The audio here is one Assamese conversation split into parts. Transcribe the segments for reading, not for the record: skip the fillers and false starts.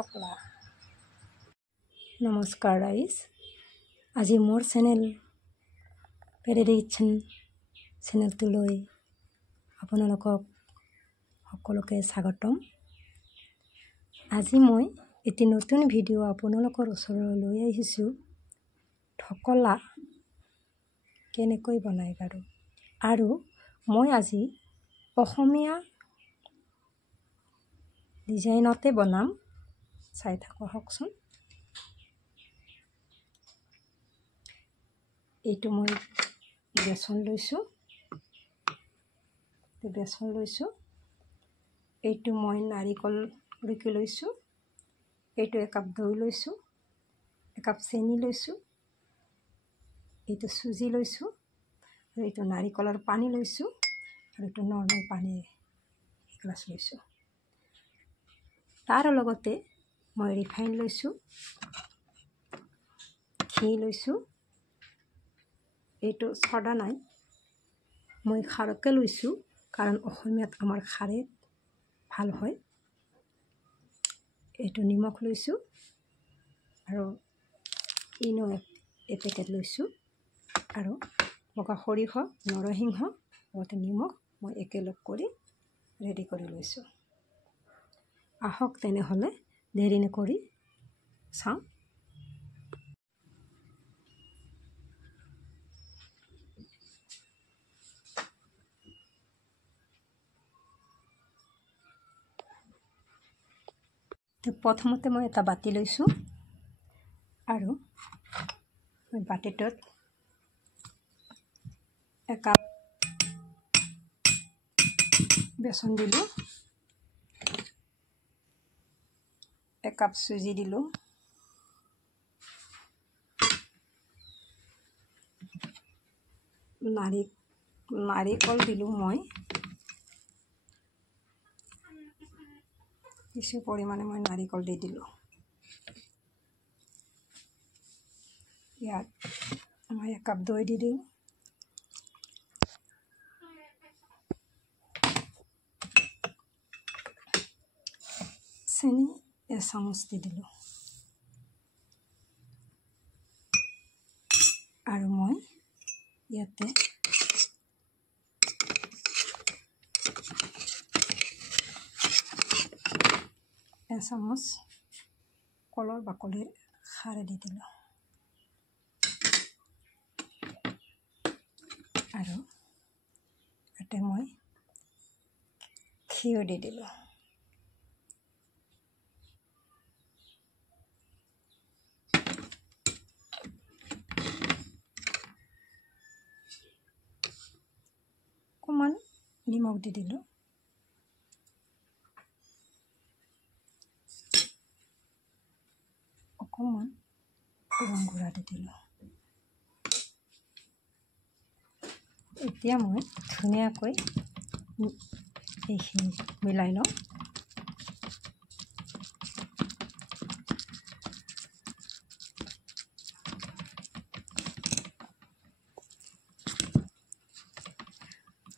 ঠকলা। নমস্কাৰ ৰাইজ, আজি মোৰ চেনেল পেৰেডি কিটচেন চেনেলটোলৈ আপোনালোকক সকলোকে স্বাগতম। আজি মই এটি নতুন ভিডিঅ' আপোনালোকৰ ওচৰলৈ লৈ আহিছোঁ। ঠকলা কেনেকৈ বনায় বাৰু, আৰু মই আজি অসমীয়া ডিজাইনতে বনাম, চাই থাককচোন। এইটো মই বেচন লৈছোঁ, এইটো মই নাৰিকল ৰুকি লৈছোঁ, এইটো একাপ দৈ লৈছোঁ, একাপ চেনি লৈছোঁ, এইটো চুজি লৈছোঁ, আৰু এইটো নাৰিকলৰ পানী লৈছোঁ, আৰু এইটো নৰ্মেল পানী এগিলাচ লৈছোঁ। তাৰ লগতে মই ৰিফাইন লৈছোঁ, ঘি লৈছোঁ, এইটো চদা নাই, মই খাৰকে লৈছোঁ, কাৰণ অসমীয়াত আমাৰ খাৰে ভাল হয়। এইটো নিমখ লৈছোঁ, আৰু ইনো এপেকেট লৈছোঁ, আৰু বগা সৰিয়হ, নৰসিংহ লগতে নিমখ মই একেলগ কৰি ৰেডি কৰি লৈছোঁ। আহক তেনেহ'লে দেৰি নকৰি চাওঁ। প্ৰথমতে মই এটা বাতি লৈছোঁ, আৰু বাতিটোত একাপ বেচন দিলোঁ, একাপ চুজি দিলোঁ, নাৰিকল দিলোঁ, মই কিছু পৰিমাণে মই নাৰিকল দি দিলোঁ। ইয়াত মই একাপ দৈ দি দিওঁ, চেনি এচামুচ দি দিলোঁ, আৰু মই ইয়াতে এচামুচ কলৰ বাকলিৰ খাৰ দি দিলোঁ, আৰু ইয়াতে মই ঘিউ দি দিলোঁ। অকণমান নিমখ দি দিলোঁ, অকণমান ৰং গুড়া দি দিলোঁ। এতিয়া মই ধুনীয়াকৈ এইখিনি মিলাই লওঁ।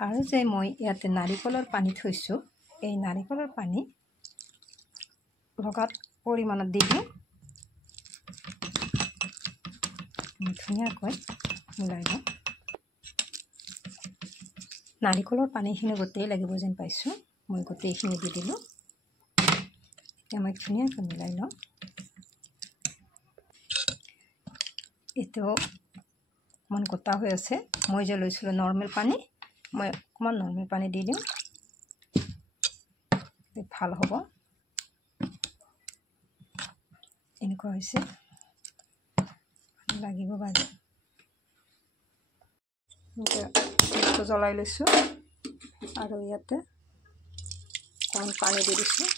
আৰু যে মই ইয়াতে নাৰিকলৰ পানী থৈছোঁ, এই নাৰিকলৰ পানী লগাত পৰিমাণত দি দিওঁ, ধুনীয়াকৈ মিলাই লওঁ। নাৰিকলৰ পানীখিনি গোটেই লাগিব যেন পাইছোঁ, মই গোটেইখিনি দি দিলোঁ। এতিয়া মই ধুনীয়াকৈ মিলাই লওঁ। এইটো অকণমান গোটা হৈ আছে, মই যে লৈছিলোঁ নৰ্মেল পানী, মই অকণমান নৰ্মেল পানী দি দিওঁ, ভাল হ'ব। এনেকুৱা হৈছে, লাগিব বাৰু। গেছটো জ্বলাই লৈছোঁ, আৰু ইয়াতে অকণমান পানী দি দিছোঁ,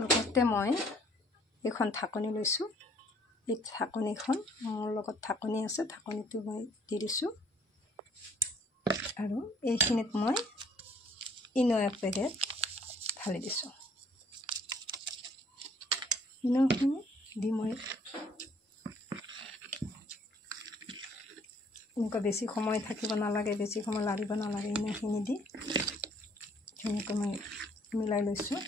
লগতে মই এইখন ঢাকনি লৈছোঁ। এই ঢাকনিখন মোৰ লগত ঢাকনি আছে, ঢাকনিটো মই দি দিছোঁ, আৰু এইখিনিত মই ইনো এক পেকেট ঢালি দিছোঁ। ইনোখিনি দি মই এনেকুৱা বেছি সময় থাকিব নালাগে, বেছি সময় লাৰিব নালাগে। ইনোখিনি দি ধুনীয়াকৈ মই মিলাই লৈছোঁ।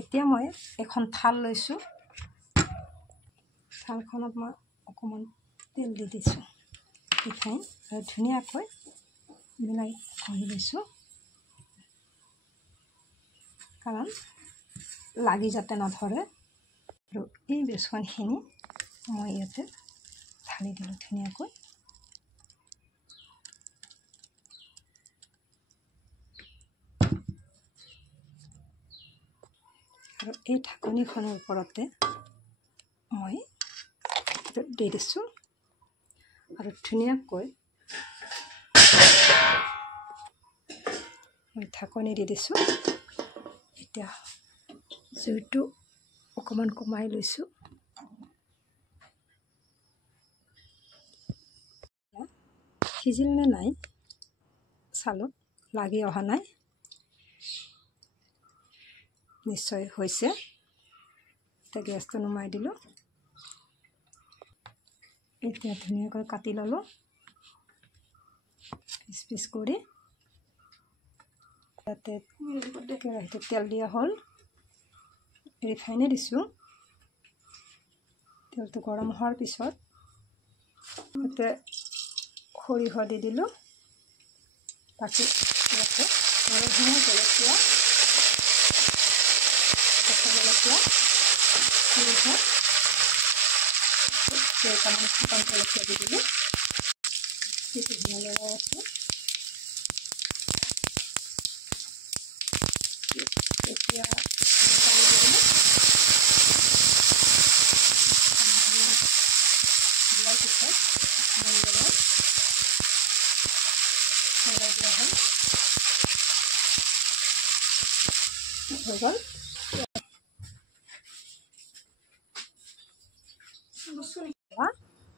এতিয়া মই এখন থাল লৈছোঁ। থালখনত মই অকণমান তেল দি দিছোঁ পিঠাই আৰু ধুনীয়াকৈ মিলাই কৰি লৈছোঁ, কাৰণ লাগি যাতে নধৰে। আৰু এই বেচনখিনি মই ইয়াতে ঢালি দিলোঁ ধুনীয়াকৈ। আৰু এই ঢাকনিখনৰ ওপৰতে মই দি দিছোঁ আৰু ধুনীয়াকৈ মই ঢাকনি দি দিছোঁ। এতিয়া জুইটো অকণমান কমাই লৈছোঁ। সিজিল নে নাই চালোঁ, লাগি অহা নাই, নিশ্চয় হৈছে। এতিয়া গেছটো নুমাই দিলোঁ। এতিয়া ধুনীয়াকৈ কাটি ল'লোঁ পিচ পিচ কৰি। ইয়াতে কেৰাহীটোত তেল দিয়া হ'ল, ৰিফাইনে দিছোঁ। তেলটো গৰম হোৱাৰ পিছত ইয়াতে সৰিয়হ দি দিলোঁ, বাকী ইয়াতে নৰসিংহ, জলকীয়া, কেঁচা জলকীয়া, সৰিয়হ, কেইটামান শুকান জলকীয়া দি দিলোঁ। সেইটো ধুনীয়া লৰাই আছোঁ। এতিয়া পানী দি দিলোঁ। দিয়াৰ পিছত লৰাই দিয়া হ'ল, হৈ গ'ল।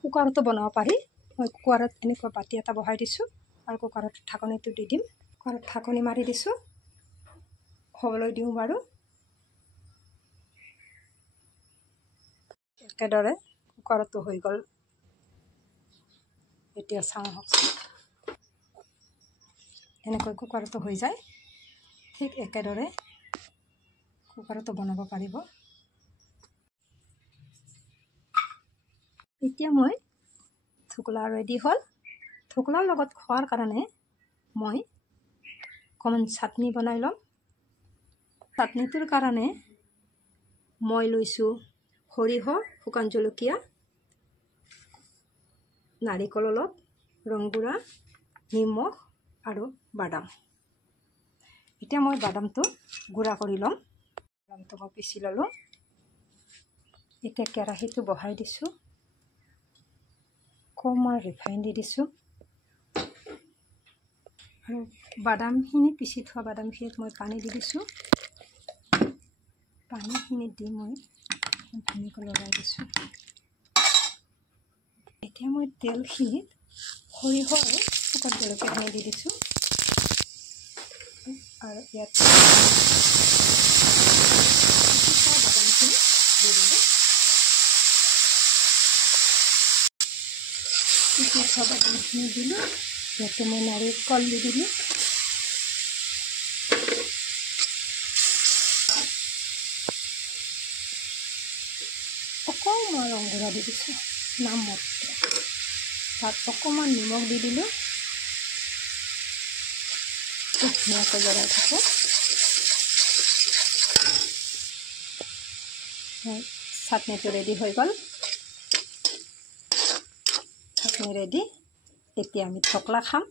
কুকাৰতো বনাব পাৰি। মই কুকাৰত এনেকুৱা বাতি এটা বহাই দিছোঁ আৰু কুকাৰত ঢাকনিটো দি দিম। কুকাৰত ঢাকনি মাৰি দিছোঁ, হ'বলৈ দিওঁ বাৰু। একেদৰে কুকাৰতো হৈ গ'ল। এতিয়া চাওঁ আহকচোন, এনেকৈ কুকাৰতো হৈ যায়। ঠিক একেদৰে কুকাৰতো বনাব পাৰিব। এতিয়া মই ঢকলা ৰেডি হ'ল। ঢকলাৰ লগত খোৱাৰ কাৰণে মই অকণমান চাটনি বনাই ল'ম। চাটনিটোৰ কাৰণে মই লৈছোঁ সৰিয়হ, শুকান জলকীয়া, নাৰিকল অলপ, ৰংগুড়া, নিমখ আৰু বাদাম। এতিয়া মই বাদামটো গুড়া কৰি ল'ম। বাদামটো মই পিচি ল'লোঁ। এতিয়া কেৰাহীটো বহাই দিছোঁ, অকণমান ৰিফাইন দি দিছোঁ আৰু বাদামখিনি, পিচি থোৱা বাদামখিনিত মই পানী দি দিছোঁ। পানীখিনি দি মই ধুনীয়াকৈ লৰাই দিছোঁ। এতিয়া মই তেলখিনিত সৰিয়হ আৰু শুকান জলকীয়াখিনি দি দিছোঁ আৰু ইয়াত বাদামখিনি দি দিলোঁ। বাদামখিনি দিলোঁ, ইয়াতে মই নাৰিকল দি দিলোঁ। অকণমান ৰংগুড়া দি দিছোঁ নামত, তাত অকণমান নিমখ দি দিলোঁ। ধুনীয়াকৈ লৰাই থাকোঁ। চাটনিটো ৰেডি হৈ গ'ল। চাটনি ৰেডি। এতিয়া আমি ঢকলা খাম।